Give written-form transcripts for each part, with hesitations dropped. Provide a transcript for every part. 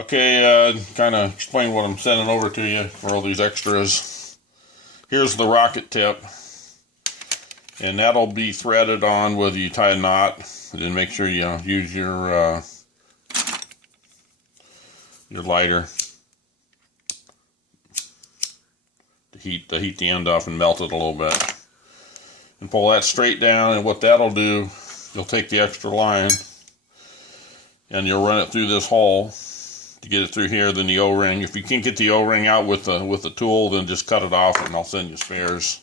Okay, kind of explain what I'm sending over to you for all these extras. Here's the rocket tip, and that'll be threaded on whether you tie a knot. And then make sure you use your lighter to heat the end off and melt it a little bit. And pull that straight down, and what that'll do, you'll take the extra line and you'll run it through this hole to get it through here, then the O-ring. If you can't get the O-ring out with the tool, then just cut it off and I'll send you spares.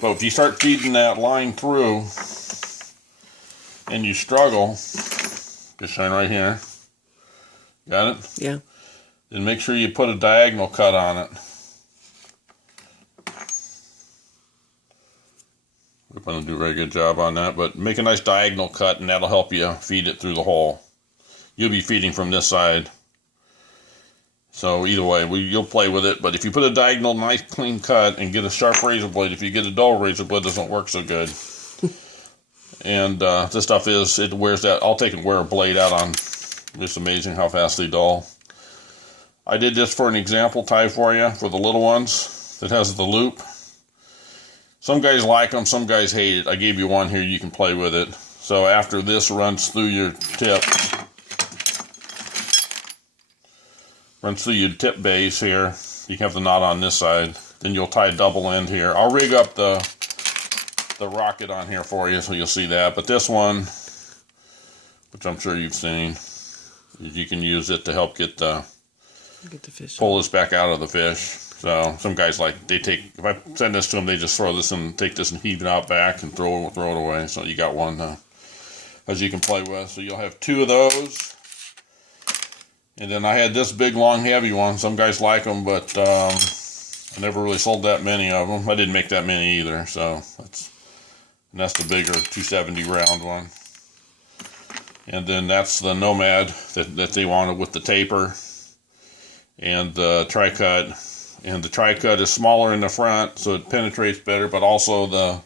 But if you start feeding that line through and you struggle, just shine right here. Got it? Yeah. Then make sure you put a diagonal cut on it. I'm going to do a very good job on that, but make a nice diagonal cut and that'll help you feed it through the hole. You'll be feeding from this side. So either way, you'll play with it, but if you put a diagonal, nice clean cut and get a sharp razor blade, if you get a dull razor blade, it doesn't work so good. And this stuff it wears that. I'll take and wear a blade out on. It's amazing how fast they dull. I did this for an example tie for you, for the little ones, that has the loop. Some guys like them, some guys hate it. I gave you one here, you can play with it. So after this runs through your tip, base here, you can have the knot on this side, then you'll tie a double end here. I'll rig up the rocket on here for you so you'll see that, but this one, which I'm sure you've seen, you can use it to help get the fish, pull this back out of the fish. So some guys if I send this to them, they just throw this and take this and heave it out back and throw it away. So you got one as you can play with. So you'll have two of those. And then I had this big, long, heavy one. Some guys like them, but I never really sold that many of them. I didn't make that many either. So that's the bigger 270 round one. And then that's the Nomad that they wanted with the taper and the tri-cut. And the tri-cut is smaller in the front, so it penetrates better, but also the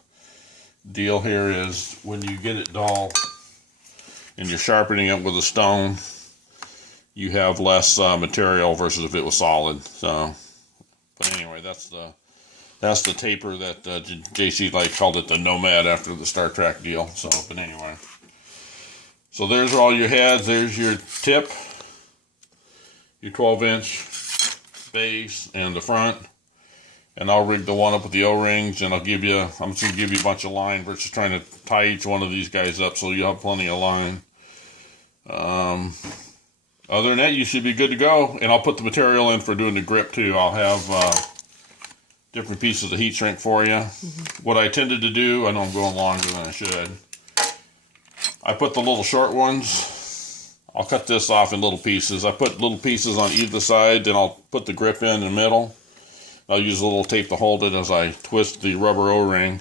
deal here is when you get it dull and you're sharpening it with a stone, you have less material versus if it was solid. So, but anyway, that's the taper that JC called it the Nomad after the Star Trek deal. So, but anyway, so there's all your heads. There's your tip, your 12-inch base, and the front. And I'll rig the one up with the O-rings, and I'm just going to give you a bunch of line versus trying to tie each one of these guys up, so you'll have plenty of line. Other than that, you should be good to go. And I'll put the material in for doing the grip too. I'll have different pieces of heat shrink for you. What I tended to do, I know I'm going longer than I should. I put the little short ones. I'll cut this off in little pieces. I put little pieces on either side, then I'll put the grip in the middle. I'll use a little tape to hold it as I twist the rubber O-ring.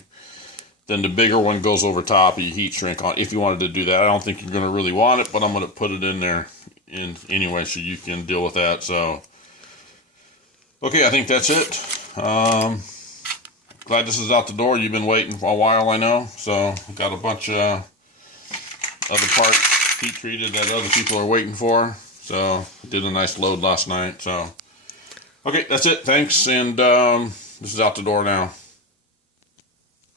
Then the bigger one goes over top. You heat shrink on if you wanted to do that. I don't think you're going to really want it, but I'm going to put it in there anyway so you can deal with that. So, okay, I think that's it. Glad this is out the door. You've been waiting for a while, I know. So, got a bunch of other parts heat treated that other people are waiting for. So did a nice load last night. So okay, that's it. Thanks, and this is out the door now.